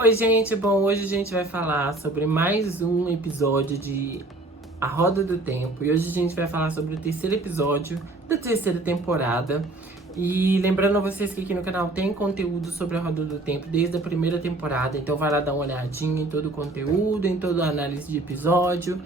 Oi, gente. Bom, hoje a gente vai falar sobre mais um episódio de A Roda do Tempo. E hoje a gente vai falar sobre o terceiro episódio da terceira temporada. E lembrando a vocês que aqui no canal tem conteúdo sobre a Roda do Tempo desde a primeira temporada. Então vai lá dar uma olhadinha em todo o conteúdo, em toda a análise de episódio,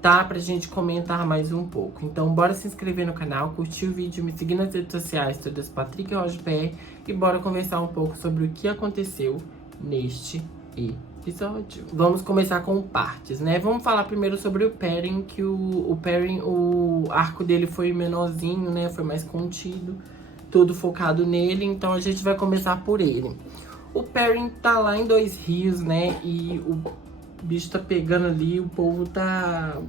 tá? Pra gente comentar mais um pouco. Então bora se inscrever no canal, curtir o vídeo, me seguir nas redes sociais, todas Patrick Roger PR, e bora conversar um pouco sobre o que aconteceu neste episódio. Vamos começar com partes, né? Vamos falar primeiro sobre o Perrin, que o Perrin, o arco dele foi menorzinho, né? Foi mais contido, tudo focado nele, então a gente vai começar por ele. O Perrin tá lá em Dois Rios, né? E o bicho tá pegando ali, o povo tá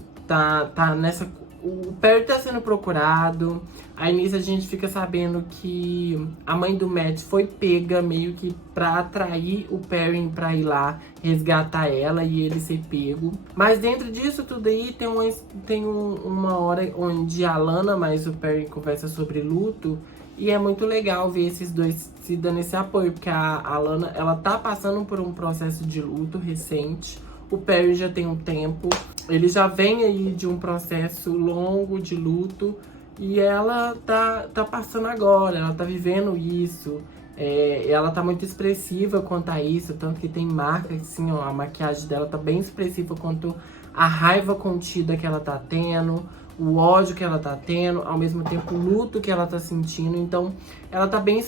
nessa... O Perry tá sendo procurado. Aí nisso a gente fica sabendo que a mãe do Matt foi pega meio que pra atrair o Perry pra ir lá resgatar ela e ele ser pego. Mas dentro disso tudo aí tem uma hora onde a Lana mais o Perry conversa sobre luto. E é muito legal ver esses dois se dando esse apoio, porque a Lana, ela tá passando por um processo de luto recente. O Perry já tem um tempo, ele já vem aí de um processo longo de luto e ela tá passando agora, ela tá vivendo isso. Ela tá muito expressiva quanto a isso, tanto que tem marcas, assim, ó, a maquiagem dela tá bem expressiva quanto a raiva contida que ela tá tendo, o ódio que ela tá tendo, ao mesmo tempo o luto que ela tá sentindo. Então ela tá bem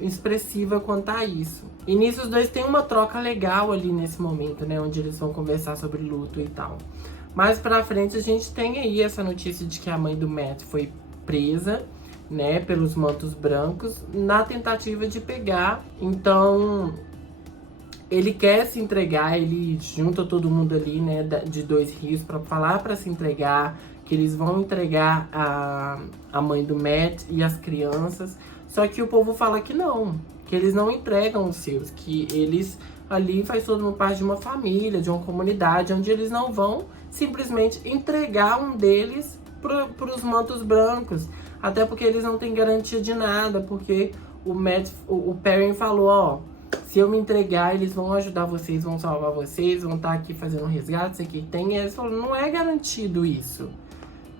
expressiva quanto a isso. E nisso os dois têm uma troca legal ali nesse momento, né? Onde eles vão conversar sobre luto e tal. Mais pra frente a gente tem aí essa notícia de que a mãe do Matt foi presa, né? Pelos mantos brancos, na tentativa de pegar. Então ele quer se entregar, ele junta todo mundo ali, né? De Dois Rios pra falar pra se entregar, que eles vão entregar a mãe do Matt e as crianças. Só que o povo fala que não, que eles não entregam os seus, que eles ali faz todo mundo parte de uma família, de uma comunidade, onde eles não vão simplesmente entregar um deles para os mantos brancos. Até porque eles não têm garantia de nada, porque o Perrin falou, ó, se eu me entregar, eles vão ajudar vocês, vão salvar vocês, vão estar aqui fazendo um resgate, isso aqui tem. E eles falaram, não é garantido isso.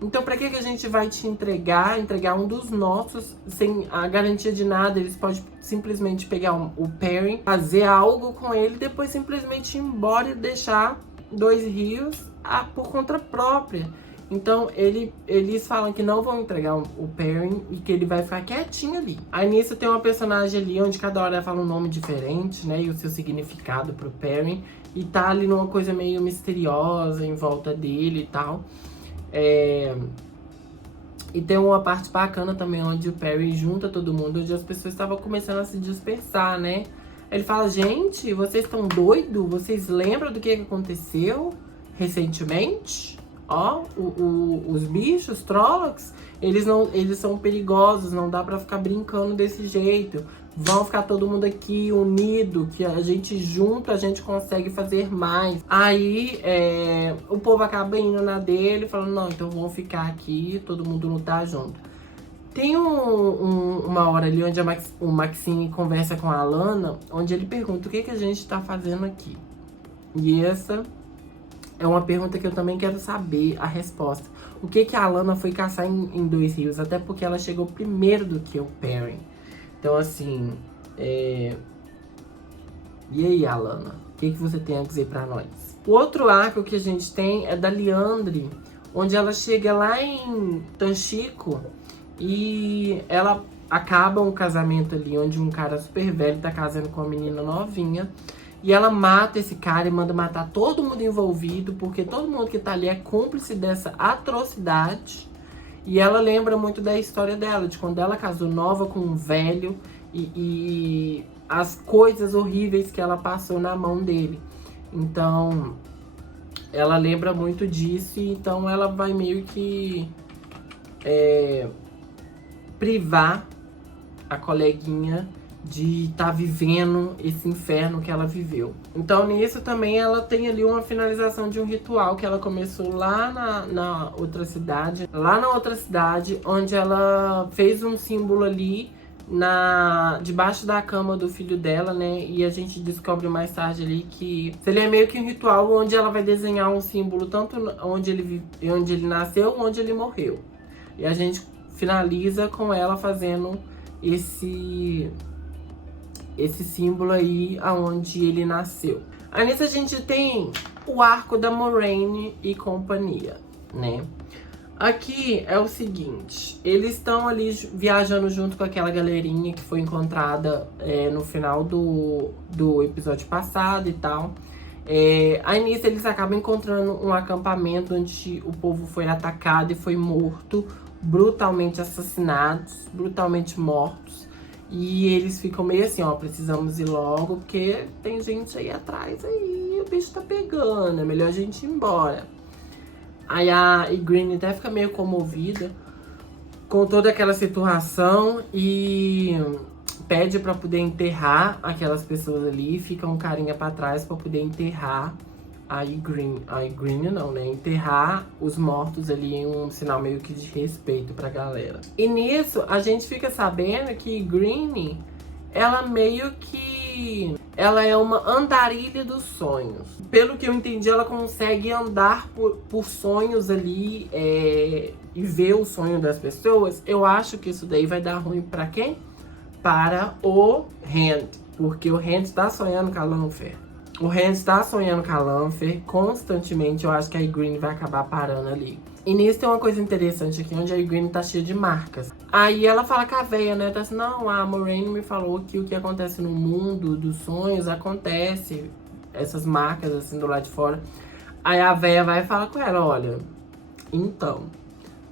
Então pra que a gente vai te entregar um dos nossos sem a garantia de nada? Eles podem simplesmente pegar o Perrin, fazer algo com ele, depois simplesmente ir embora e deixar Dois Rios por conta própria. Então eles falam que não vão entregar o Perrin e que ele vai ficar quietinho ali. Aí nisso tem uma personagem ali onde cada hora fala um nome diferente, né? E o seu significado pro Perrin. E tá ali numa coisa meio misteriosa em volta dele e tal. E tem uma parte bacana também onde o Perry junta todo mundo, onde as pessoas estavam começando a se dispersar, né? Ele fala, gente, vocês estão doidos? Vocês lembram do que aconteceu recentemente? Ó, os bichos, Trollocs, eles são perigosos, não dá pra ficar brincando desse jeito. Vão ficar todo mundo aqui unido, que a gente junto, a gente consegue fazer mais. Aí o povo acaba indo na dele, falando, não, então vamos ficar aqui, todo mundo lutar junto. Tem uma hora ali onde o Maxine conversa com a Lana, onde ele pergunta o que a gente tá fazendo aqui. E essa é uma pergunta que eu também quero saber a resposta. O que a Lana foi caçar em Dois Rios? Até porque ela chegou primeiro do que o Perrin. Então, assim, E aí, Alana? O que você tem a dizer pra nós? O outro arco que a gente tem é da Liandry, onde ela chega lá em Tanchico e ela acaba um casamento ali, onde um cara super velho tá casando com uma menina novinha. E ela mata esse cara e manda matar todo mundo envolvido, porque todo mundo que tá ali é cúmplice dessa atrocidade. E ela lembra muito da história dela, de quando ela casou nova com um velho e as coisas horríveis que ela passou na mão dele. Então, ela lembra muito disso e então ela vai meio que privar a coleguinha de estar vivendo esse inferno que ela viveu. Então nisso também ela tem ali uma finalização de um ritual que ela começou lá na outra cidade. Lá na outra cidade, onde ela fez um símbolo ali debaixo da cama do filho dela, né? E a gente descobre mais tarde ali que ele é meio que um ritual onde ela vai desenhar um símbolo tanto onde ele nasceu, onde ele morreu. E a gente finaliza com ela fazendo esse símbolo aí aonde ele nasceu. Aí nisso a gente tem o arco da Moraine e companhia, né? Aqui é o seguinte, eles estão ali viajando junto com aquela galerinha que foi encontrada no final do episódio passado e tal. Aí nisso eles acabam encontrando um acampamento onde o povo foi atacado e foi morto, brutalmente assassinados, brutalmente mortos. E eles ficam meio assim, ó, precisamos ir logo, porque tem gente aí atrás aí, o bicho tá pegando, é melhor a gente ir embora. Aí a Ygritte até fica meio comovida com toda aquela situação e pede pra poder enterrar aquelas pessoas ali, fica um carinha pra trás pra poder enterrar a Ygritte não, né? Enterrar os mortos ali em um sinal meio que de respeito pra galera. E nisso, a gente fica sabendo que Ygritte, ela meio que... ela é uma andarilha dos sonhos. Pelo que eu entendi, ela consegue andar por sonhos ali e ver o sonho das pessoas. Eu acho que isso daí vai dar ruim pra quem? Para o Rand. Porque o Rand tá sonhando com a Lanfear. O Rand está sonhando com a Lanfear constantemente. Eu acho que a Ygritte vai acabar parando ali. E nisso tem uma coisa interessante aqui, onde a Ygritte tá cheia de marcas. Aí ela fala com a véia, né? Tá assim, não, a Moraine me falou que o que acontece no mundo dos sonhos acontece. Essas marcas, assim, do lado de fora. Aí a véia vai e fala com ela, olha, então,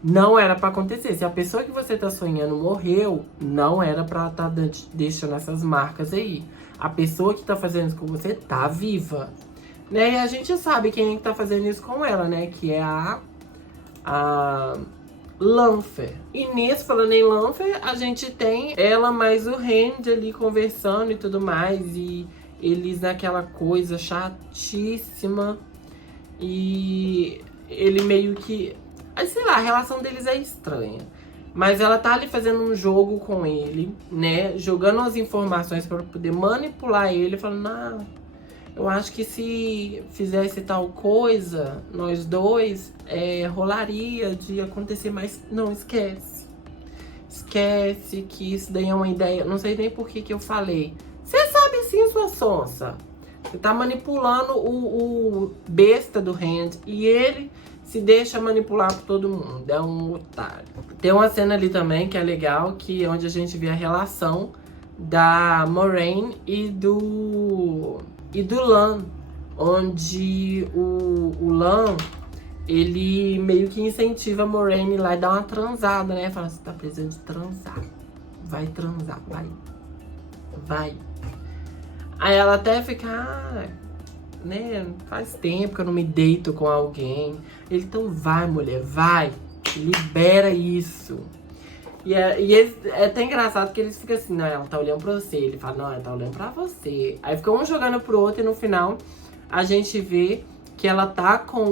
não era pra acontecer. Se a pessoa que você tá sonhando morreu, não era pra tá deixando essas marcas aí. A pessoa que tá fazendo isso com você tá viva. Né? E a gente sabe quem tá fazendo isso com ela, né? Que é a Lanfear. E nisso, falando em Lanfear, a gente tem ela mais o Rand ali conversando e tudo mais. E eles naquela coisa chatíssima. E ele meio que... sei lá, a relação deles é estranha. Mas ela tá ali fazendo um jogo com ele, né? Jogando as informações pra poder manipular ele. Falando, ah, eu acho que se fizesse tal coisa, nós dois, rolaria de acontecer, mas não, esquece. Esquece que isso daí é uma ideia. Não sei nem por que eu falei. Você sabe sim, sua sonsa. Você tá manipulando o besta do Rand e ele se deixa manipular por todo mundo. É um otário. Tem uma cena ali também que é legal, que é onde a gente vê a relação da Moraine e do Lan, onde o Lan, ele meio que incentiva a Moraine lá e dá uma transada, né? Fala, você tá precisando de transar. Vai transar, vai. Aí ela até fica, né? Faz tempo que eu não me deito com alguém. Ele, então vai, mulher, vai. Libera isso. E é até engraçado que eles ficam assim, não, ela tá olhando pra você. Ele fala, não, ela tá olhando pra você. Aí fica um jogando pro outro e no final a gente vê que ela tá com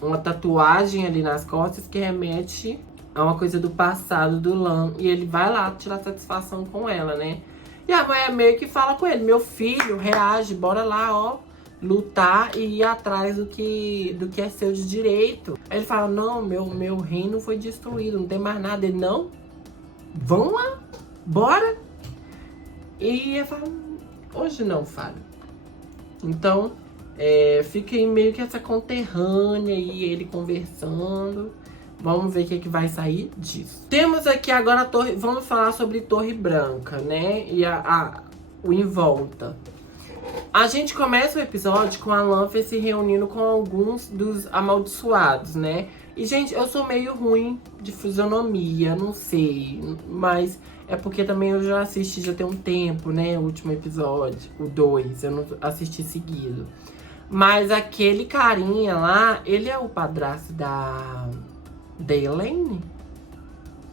uma tatuagem ali nas costas que remete a uma coisa do passado do Lan. E ele vai lá tirar satisfação com ela, né? E a mãe meio que fala com ele, meu filho, reage, bora lá, ó, lutar e ir atrás do que é seu de direito. Aí ele fala, não, meu reino foi destruído, não tem mais nada. Ele, não, vão lá, bora. E ele fala, hoje não, Fábio. Então, fica aí meio que essa conterrânea e ele conversando. Vamos ver o que vai sair disso. Temos aqui agora a torre. Vamos falar sobre Torre Branca, né? E o em volta. A gente começa o episódio com a Lanfear se reunindo com alguns dos amaldiçoados, né? E, gente, eu sou meio ruim de fisionomia, não sei. Mas é porque também eu já assisti, já tem um tempo, né? O último episódio, o 2. Eu não assisti seguido. Mas aquele carinha lá, ele é o padrasto da Elaine?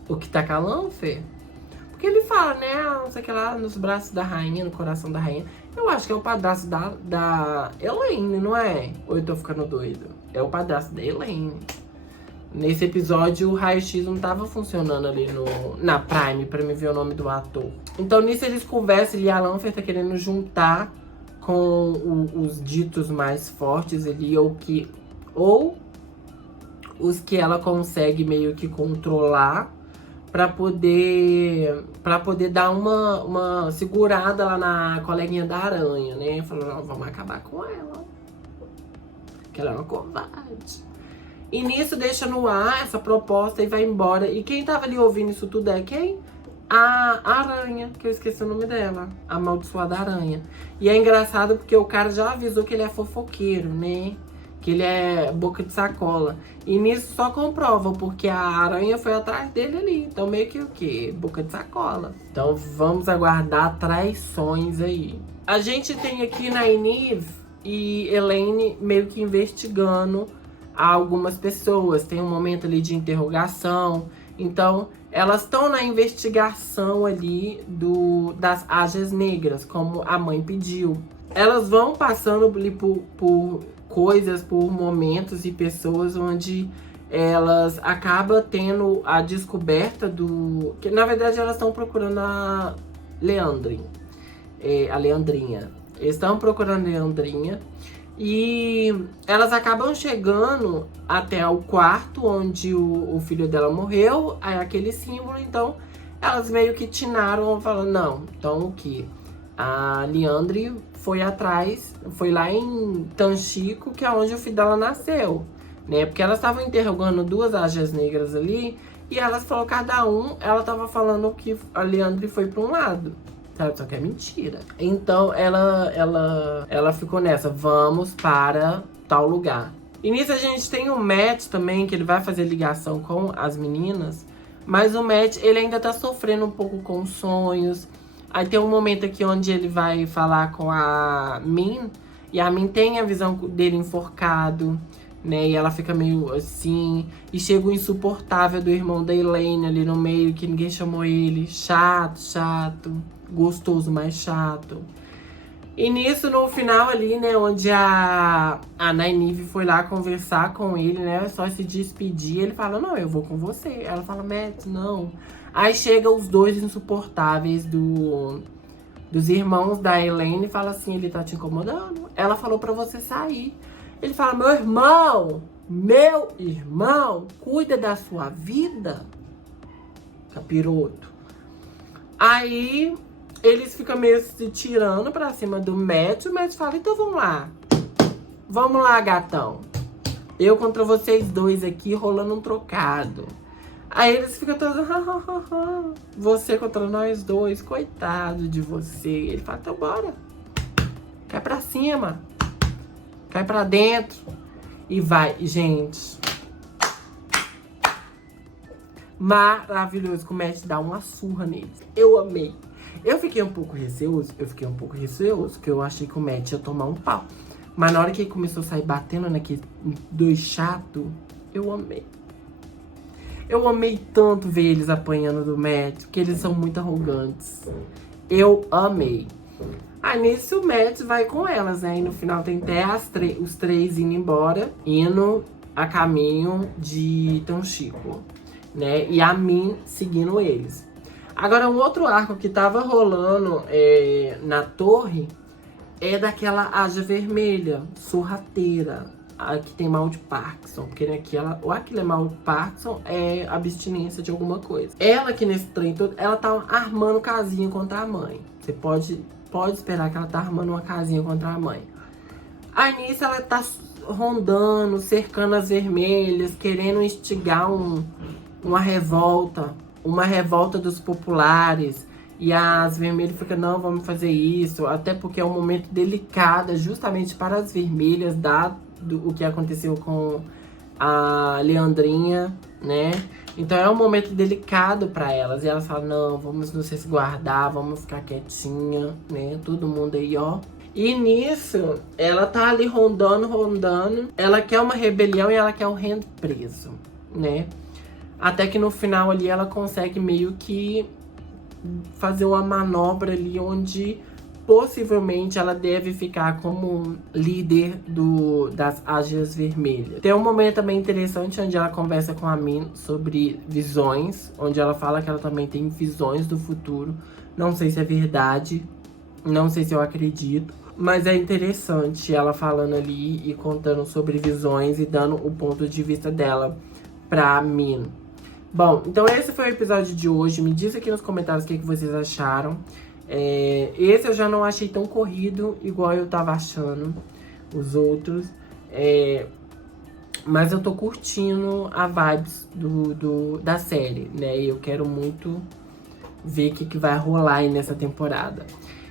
O que tá com a Lanfear? Porque ele fala, né? Não sei o que lá, nos braços da rainha, no coração da rainha. Eu acho que é o padrasto da Elaine, não é? Ou eu tô ficando doido? É o padrasto da Elaine, Nesse episódio, o raio-x não tava funcionando ali na Prime pra me ver o nome do ator. Então, nisso eles conversam e a Lanfear tá querendo juntar com os ditos mais fortes ali, ou os que ela consegue meio que controlar pra poder dar uma segurada lá na coleguinha da aranha, né? Falou, não, vamos acabar com ela. Que ela é uma covarde. E nisso deixa no ar essa proposta e vai embora. E quem tava ali ouvindo isso tudo é quem? A aranha, que eu esqueci o nome dela. A amaldiçoada aranha. E é engraçado porque o cara já avisou que ele é fofoqueiro, né? Que ele é boca de sacola. E nisso só comprova, porque a aranha foi atrás dele ali. Então meio que o quê? Boca de sacola. Então vamos aguardar traições aí. A gente tem aqui Nynaeve e Elaine meio que investigando algumas pessoas. Tem um momento ali de interrogação. Então, elas estão na investigação ali das Ágias Negras, como a mãe pediu. Elas vão passando ali por coisas, por momentos e pessoas onde elas acabam tendo a descoberta que na verdade elas estão procurando a Leandrinha. Eles estão procurando a Leandrinha. E elas acabam chegando até o quarto onde o filho dela morreu, aí aquele símbolo, então elas meio que tinaram, falando, não, então o que? A Liandry foi atrás, foi lá em Tanchico, que é onde o filho dela nasceu, né? Porque elas estavam interrogando duas Ágias Negras ali, e elas falaram, ela tava falando que a Liandry foi para um lado. Sabe? Só que é mentira. Então ela ficou nessa, vamos para tal lugar. E nisso a gente tem o Matt também, que ele vai fazer ligação com as meninas. Mas o Matt, ele ainda tá sofrendo um pouco com sonhos. Aí tem um momento aqui onde ele vai falar com a Min. E a Min tem a visão dele enforcado, né? E ela fica meio assim. E chega o insuportável do irmão da Elaine ali no meio, que ninguém chamou ele. Chato. Gostoso, mas chato. E nisso, no final ali, né, onde a Nynaeve foi lá conversar com ele, né, só se despedir, ele fala, não, eu vou com você. Ela fala, Matt, não. Aí chega os dois insuportáveis dos irmãos da Elaine e fala assim, ele tá te incomodando? Ela falou pra você sair. Ele fala, meu irmão, cuida da sua vida, capiroto. Aí eles ficam meio se tirando pra cima do Matt. O Matt fala, então vamos lá. Vamos lá, gatão. Eu contra vocês dois aqui, rolando um trocado. Aí eles ficam todos... Você contra nós dois, coitado de você. Ele fala, então bora. Cai pra cima. Cai pra dentro. E vai, gente. Maravilhoso. Que o Matt dá uma surra neles. Eu amei. Eu fiquei um pouco receoso, porque eu achei que o Matt ia tomar um pau. Mas na hora que ele começou a sair batendo naquele dois chato, eu amei. Eu amei tanto ver eles apanhando do Matt, porque eles são muito arrogantes. Eu amei. Aí nisso o Matt vai com elas, né? E no final tem até os três indo embora, indo a caminho de Tanchico, né? E a Min seguindo eles. Agora, um outro arco que tava rolando na torre é daquela Ágia Vermelha, sorrateira, a que tem mal de Parkinson. Porque ou aquilo é mal de Parkinson, é abstinência de alguma coisa. Ela que nesse trem todo, ela tá armando casinha contra a mãe. Você pode esperar que ela tá armando uma casinha contra a mãe. Aí nisso ela tá rondando, cercando as vermelhas, querendo instigar uma revolta. Uma revolta dos populares. E as vermelhas ficam, não, vamos fazer isso. Até porque é um momento delicado, justamente para as vermelhas, dado o que aconteceu com a Leandrinha, né? Então é um momento delicado para elas. E elas falam, não, vamos nos resguardar, vamos ficar quietinha, né? Todo mundo aí, ó. E nisso, ela tá ali rondando. Ela quer uma rebelião e ela quer o Rand preso, né? Até que no final ali ela consegue meio que fazer uma manobra ali onde possivelmente ela deve ficar como líder das Ágias Vermelhas. Tem um momento também interessante onde ela conversa com a Min sobre visões, onde ela fala que ela também tem visões do futuro. Não sei se é verdade, não sei se eu acredito, mas é interessante ela falando ali e contando sobre visões e dando o ponto de vista dela pra Min. Bom, então esse foi o episódio de hoje. Me diz aqui nos comentários o que vocês acharam. Esse eu já não achei tão corrido igual eu tava achando os outros. Mas eu tô curtindo a vibes da série, né? E eu quero muito ver o que vai rolar aí nessa temporada.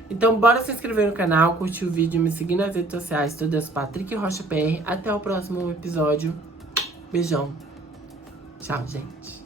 Então bora se inscrever no canal, curtir o vídeo, me seguir nas redes sociais, todas Patrick Rocha PR. Até o próximo episódio. Beijão. Tchau, gente.